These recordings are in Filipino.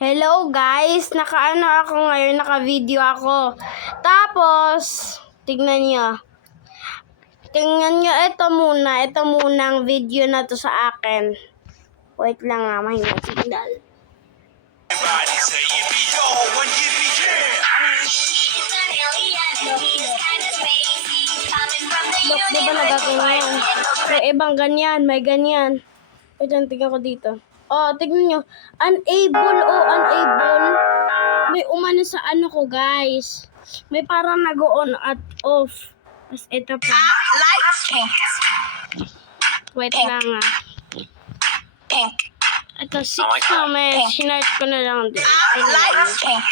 Hello guys, nakaano ako ngayon, naka-video ako. Tapos, tingnan nyo, ito muna ang video na to sa akin. Wait lang nga, mahina signal. Everybody say yippee yo and yippee yeah. Look, di ba nagaganyan? May ibang ganyan, may ganyan. Wait lang, tingnan ko dito. Oh, tignan nyo. Unable. May umano sa ano ko, guys. May parang nag-on at off. Tapos ito pa. Lights pink. Wait lang nga. Pink. Ito, 6 comments. Sinart ko na lang din. Lights pink.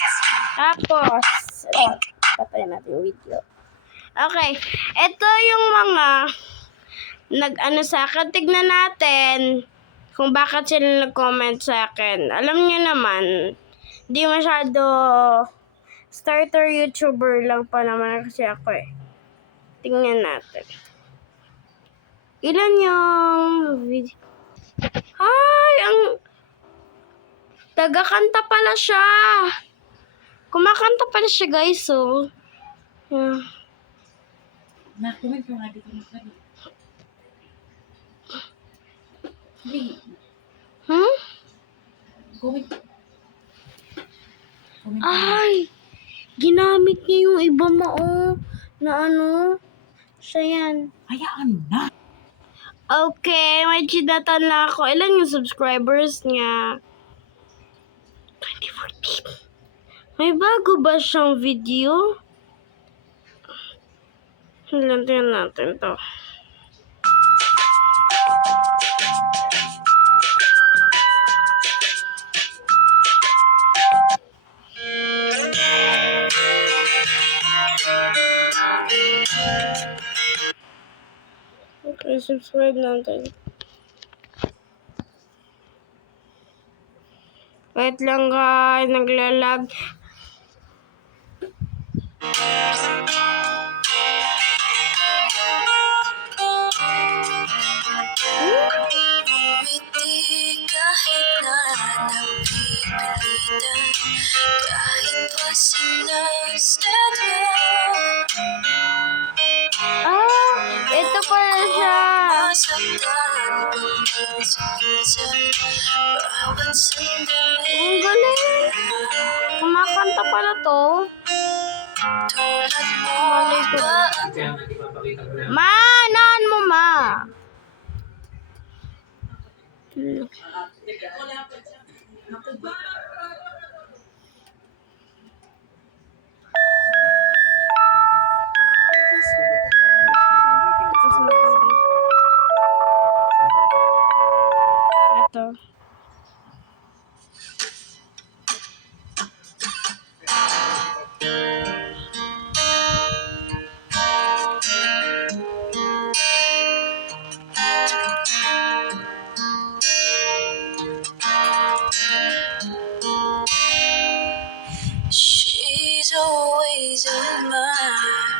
Tapos, Pink. patay natin yung video. Okay. Ito yung mga nag-ano sa akin. Tignan natin kung bakit sila nag-comment sa akin. Alam niyo naman, di masyado starter YouTuber lang pa naman kasi ako eh. Tingnan natin. Ilan yung video? Ay, ang taga-kanta pala siya. Kumakanta pala siya, guys, oh. Yeah. Na-comment ko nga dito na sabi. Hmm? Comment. Ay, ginamit niya yung iba mo, oh, na ano, siya yan. Hayaan na. Okay, may chinatan na ako. Ilan yung subscribers niya? 2014. May bago ba siyang video? Tingnan natin to. Okay, subscribe natin. Wait lang guys, naglalag. Ngiti kahit na napipilitan, kahit pa sinasadya. Ito pala siya. Masaktan paminsan-minsan, bawat sandali. Ang galing. Kumakanta pala to. Tulad mo Malay ko. ba? Ma, naan mo, ma? Ito. She's always on my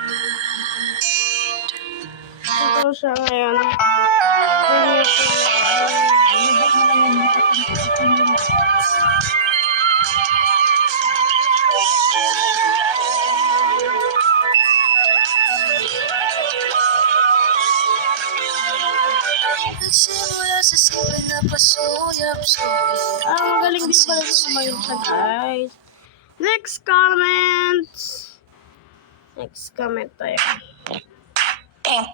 mind. Ito siya ngayon. Nagsimula sa simple na pasuyap-suyap. Magaling din pala kumain siya, guys. Next comment. Next comment tayo. Pink.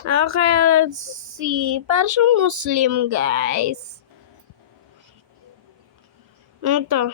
Okay, let's see. Parang siyang Muslim, guys. Ito.